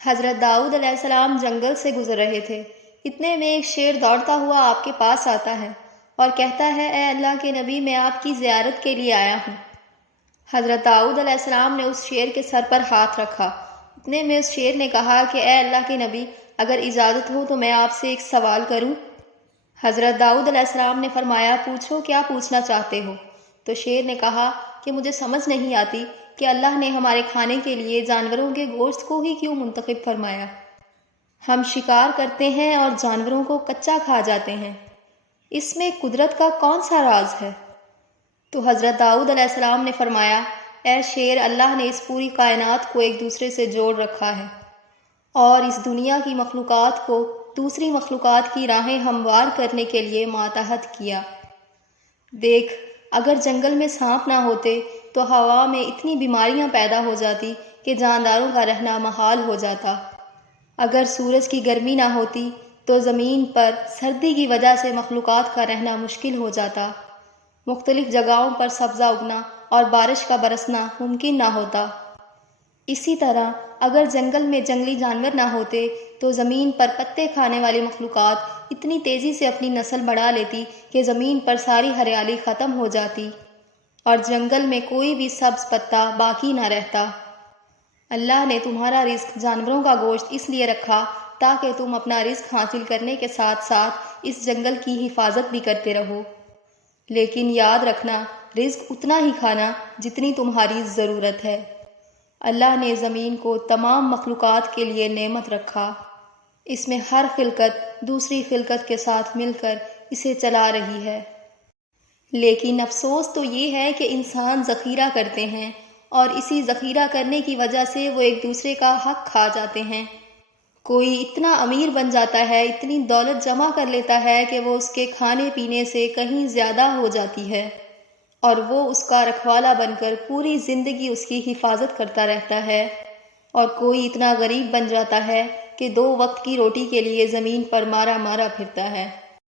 حضرت داؤد علیہ السلام جنگل سے گزر رہے تھے۔ اتنے میں ایک شیر دوڑتا ہوا آپ کے پاس آتا ہے اور کہتا ہے، اے اللہ کے نبی، میں آپ کی زیارت کے لیے آیا ہوں۔ حضرت داؤد علیہ السلام نے اس شیر کے سر پر ہاتھ رکھا۔ اتنے میں اس شیر نے کہا کہ اے اللہ کے نبی، اگر اجازت ہو تو میں آپ سے ایک سوال کروں؟ حضرت داؤد علیہ السلام نے فرمایا، پوچھو، کیا پوچھنا چاہتے ہو؟ تو شیر نے کہا کہ مجھے سمجھ نہیں آتی کہ اللہ نے ہمارے کھانے کے لیے جانوروں کے گوشت کو ہی کیوں منتخب فرمایا؟ ہم شکار کرتے ہیں اور جانوروں کو کچا کھا جاتے ہیں، اس میں قدرت کا کون سا راز ہے؟ تو حضرت داؤد علیہ السلام نے فرمایا، اے شیر، اللہ نے اس پوری کائنات کو ایک دوسرے سے جوڑ رکھا ہے اور اس دنیا کی مخلوقات کو دوسری مخلوقات کی راہیں ہموار کرنے کے لیے ماتحت کیا۔ دیکھ، اگر جنگل میں سانپ نہ ہوتے تو ہوا میں اتنی بیماریاں پیدا ہو جاتی کہ جانداروں کا رہنا محال ہو جاتا۔ اگر سورج کی گرمی نہ ہوتی تو زمین پر سردی کی وجہ سے مخلوقات کا رہنا مشکل ہو جاتا۔ مختلف جگہوں پر سبزہ اگنا اور بارش کا برسنا ممکن نہ ہوتا۔ اسی طرح اگر جنگل میں جنگلی جانور نہ ہوتے تو زمین پر پتے کھانے والی مخلوقات اتنی تیزی سے اپنی نسل بڑھا لیتی کہ زمین پر ساری ہریالی ختم ہو جاتی اور جنگل میں کوئی بھی سبز پتا باقی نہ رہتا۔ اللہ نے تمہارا رزق جانوروں کا گوشت اس لیے رکھا تاکہ تم اپنا رزق حاصل کرنے کے ساتھ ساتھ اس جنگل کی حفاظت بھی کرتے رہو۔ لیکن یاد رکھنا، رزق اتنا ہی کھانا جتنی تمہاری ضرورت ہے۔ اللہ نے زمین کو تمام مخلوقات کے لیے نعمت رکھا، اس میں ہر خلقت دوسری خلقت کے ساتھ مل کر اسے چلا رہی ہے۔ لیکن افسوس تو یہ ہے کہ انسان ذخیرہ کرتے ہیں اور اسی ذخیرہ کرنے کی وجہ سے وہ ایک دوسرے کا حق کھا جاتے ہیں۔ کوئی اتنا امیر بن جاتا ہے، اتنی دولت جمع کر لیتا ہے کہ وہ اس کے کھانے پینے سے کہیں زیادہ ہو جاتی ہے اور وہ اس کا رکھوالا بن کر پوری زندگی اس کی حفاظت کرتا رہتا ہے۔ اور کوئی اتنا غریب بن جاتا ہے کہ 2 وقت کی روٹی کے لیے زمین پر مارا مارا پھرتا ہے۔